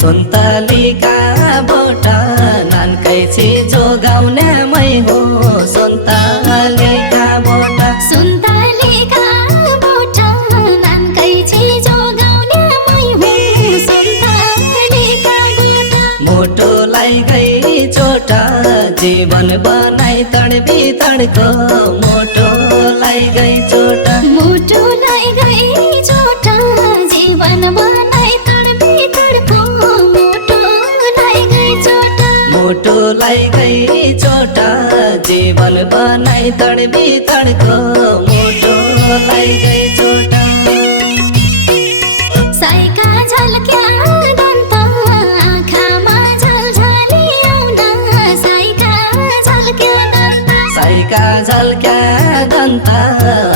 सुन्तलीका बोटा नानकै जोगाउने मै हो सुन्तलीका बोटा सुन्तलीका बोटा नानकै जोगाउने मै हो सुन्तलीका बोटा मोटोलाई गई चोटा जीवन बनाई तडबी तडको मोटोलाई गई चोटा मोटोलाई गई चोटा जीवन बनाई तडबी तडको मोटोलाई गई चोटा मोटोलाई गई चोटा जीवन बनाई तडबी तडको मोटोलाई गई चोटा साइका झल्क्या दन्त आँखामा झलझली आउन साइका झल्क्या दन्त साइका झल्क्या दन्त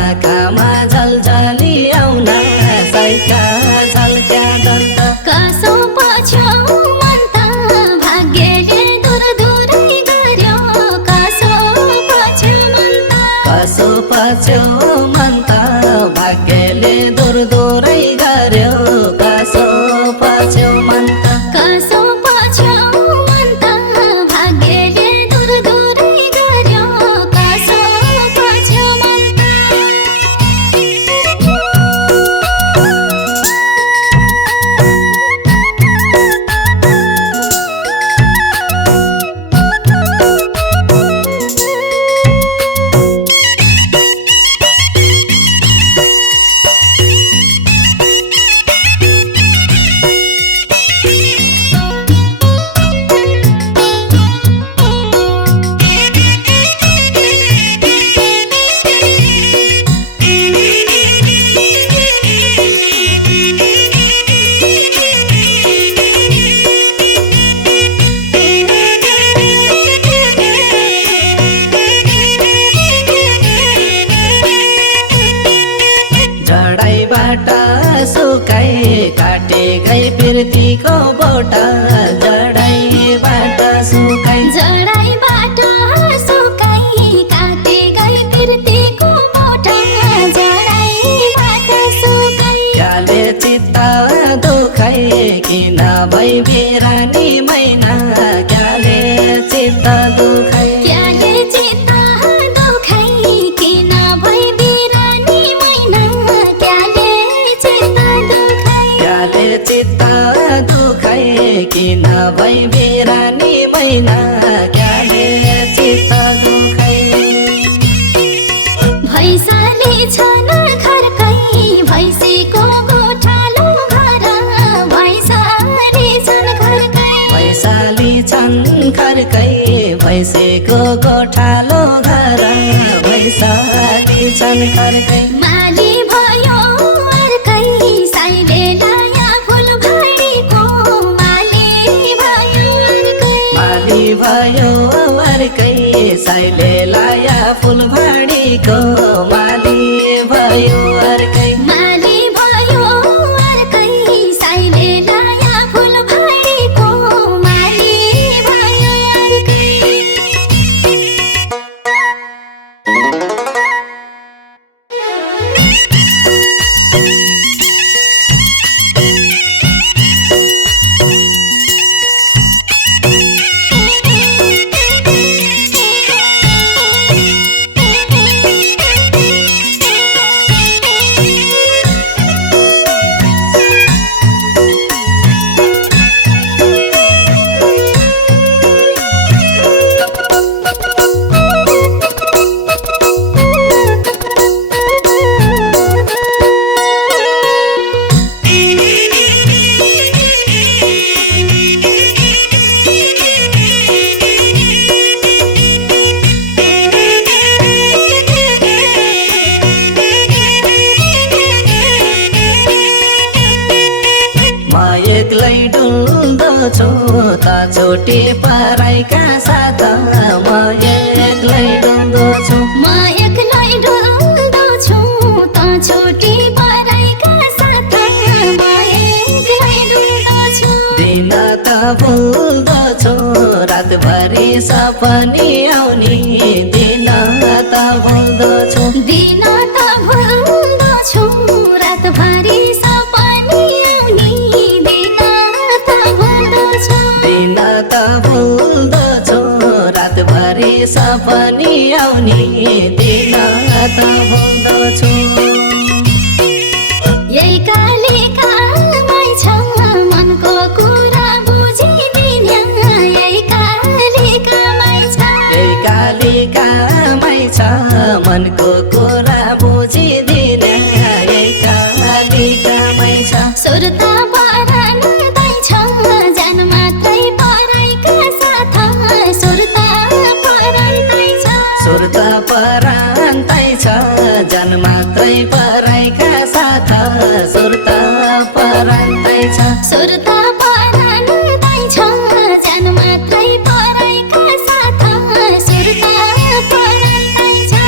आँखामा झलझली आउन साइका झल्क्या दन्त कसो पछ्यौ मन त भाग्यले दूर दूरै गर्यो कसो पछ्यौ मन त कसो पछ्यौ मन त भाग्यले दूर दूरै गर्यो कसो पछ्यौ मन त कसो पछ्यौ मन त भाग्यले दूर दूरै गर्यो कसो पछ्यौ मन त जडाइबाट सुकाई काटे गई बिर्तीको बोटा जडाइबाट सुकाई जडाइबाट सुकाई काटे गई बिर्तीको बोटा जडाइबाट सुकाई क्याले चित्त दुखाई किन भई बिरानी मैना क्याले चित्त दुखाई क्याले चित्त दुखाई किन भई बिरानी मैना क्याले चित्त दुखाई क्याले चित्त दुखाई किन भई बिरानी मैना क्याले चित्त दुखाई भैँसाले छन् खर्कै भैँसीको गोठालो घर भैँसाले छन् खर्कै भैँसाली छन् खर्कै भैँसेको गोठालो घर भैँसाली छन् खर्कै माली भयो अर्कै साइले लाया फुलबारीको माली भयो अर्कै माली भयो अर्कै साइले लाया फुलबारीको माली भयो अर्कै माली भयो अर्कै साइले लाया फुलबारीको माली भयो अर्कै भुल्दछु त छोटी पराइका साथ म एक्लै डुल्दछु म एक्लै डुल्दछु त छोटी पराइका साथ म एक्लै डुल्दछु दिन त भुल्दछु रातभरि सपनी आउने दिन त भुल्दछु दिन त भुल्दछु रातभरि सपनी आउने दिन त भुल्दछु दिन त भुल्दछु रातभरि सपनी आउने दिन त भुल्दछु यही कालिका माइ छ मनको कुरा बुझिदिने यही कालिका माइ छ यही कालिका माइ छ मनको कुरा बुझिदिने यही कालिका माइ छ सुर्ता परान तै छ जान मात्रै पराइका साथ सुर्ता परान तै छ सुर्ता परान्तै छ जन मात्रै पराइका साथ सुर्ता परान्तै छ सुर्ता परान तै छ जान मात्रै पराइका साथ सुर्ता परान तै छ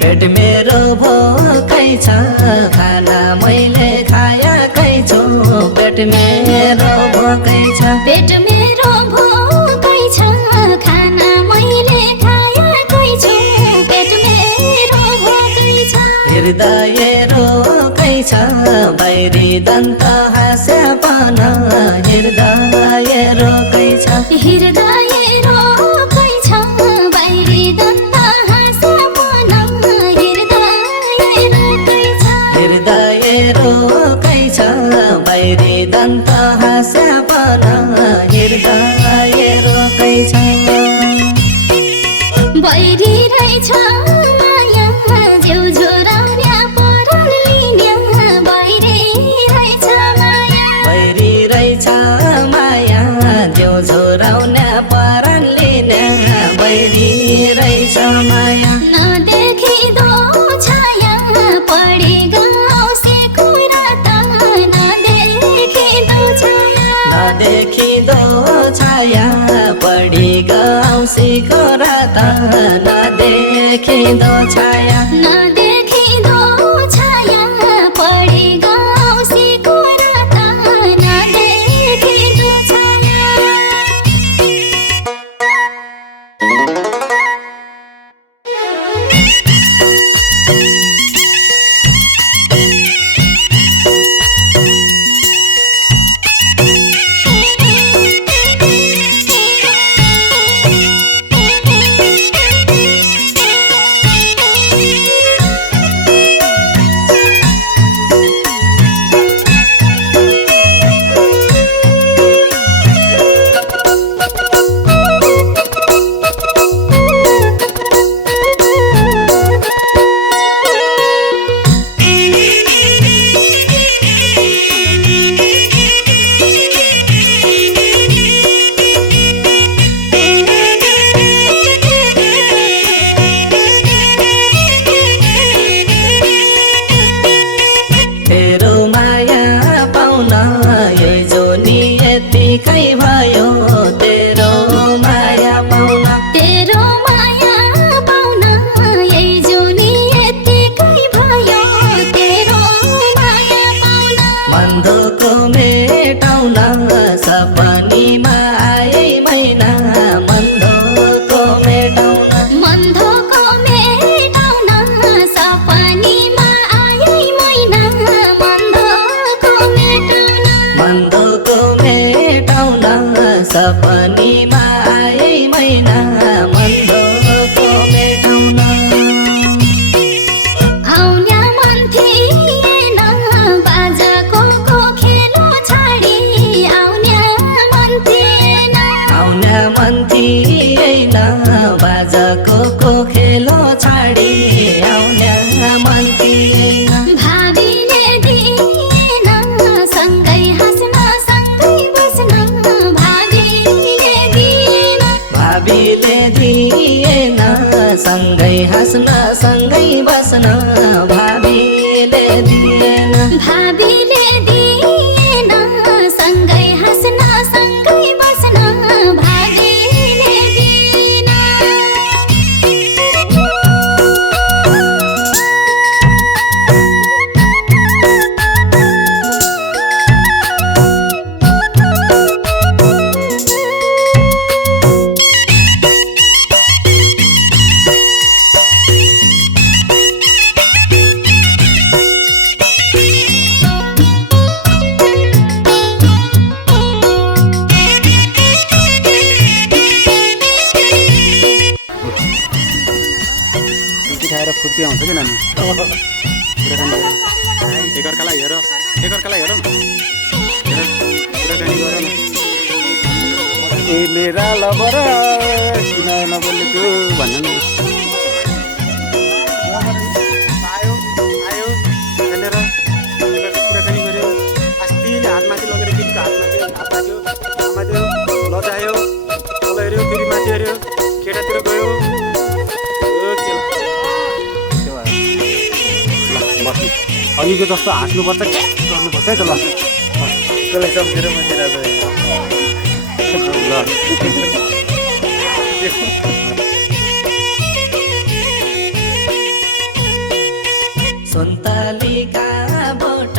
पेट मेरो भोकै छ खाना मैले खाएकै छु पेट मेरो भोकै छ पेट मेरो भोकै छ खाना मैले खाएकै छु पेट मेरो भोकै छ हृदय रोकै छ बैरी दन्त हाँस्यापन हृदय रोकै छ हृदय रोकै छ बाहिरी दन्त हाँस्यापन हृदय रोकै छ हृदय रोकै छ बैरी दन्त हाँस्यापन हृदय रोकै छ बैरी रहेछ माया जेउ झोराउन्या परल लिन्या बैरी रहेछ माया बैरी रहेछ माया देउ झोराउन परान लिने बैरी रहेछ माया नदेखिदो छाया पढी गाउँसे कुरा त नदेखिदो छाया नदेखिदो छाया बढी गाउँसीको रात नदेखिदो छाया नदेखिदो छाया पढी गाउँसे कुरा त नदेखिदो छाया यतिकै भयो तेरो माया पाउन तेरो माया पाउन यही जुनी यतिकै भयो तेरो माया पाउन मन्दोको मेटाउन सपनीमा आए मैना मन्दोको मेटाउन मन्दोको मेटाउन सपनीमा आए मैना मन्दोको मेटाउन मन्दोको सपनीमा आए मैना मन्दोको मेटाउन आउन्या मन थिएन बाजाको खेलो छाडी आउन्या मन थिएन आउन्या मन थिएन बाजाको खेलो छाडी आउन्या मन थिएन भाबीले दिएन सँगै हाँस्न सँगै बस्न भाबीले दिएन सँगै हाँस्न सँगै बस्न भाबीले दिएन भाबीले दिएन सँगै हाँस्न सँगै बस्न भाबीले दिएन खाएर फुर्ती आउँछ कि नानी एकअर्कालाई हेर एकअर्कालाई हेर न कुराकानी गर न ए मेरा लबर किन नबोलेको भन्न न आयो आयो भनेर कुराकानी गऱ्यो अस्तिले हातमाथि लगेर केटीको हातमाथि आमाथि लजायो तल हेऱ्यो फेरि माथि हेऱ्यो केटातिर गयो अघिको जस्तो हाँस्नुपर्छ गर्नुपर्छ है त ल त्यसलाई सम्झेर मान्छे सुन्तलीका बोट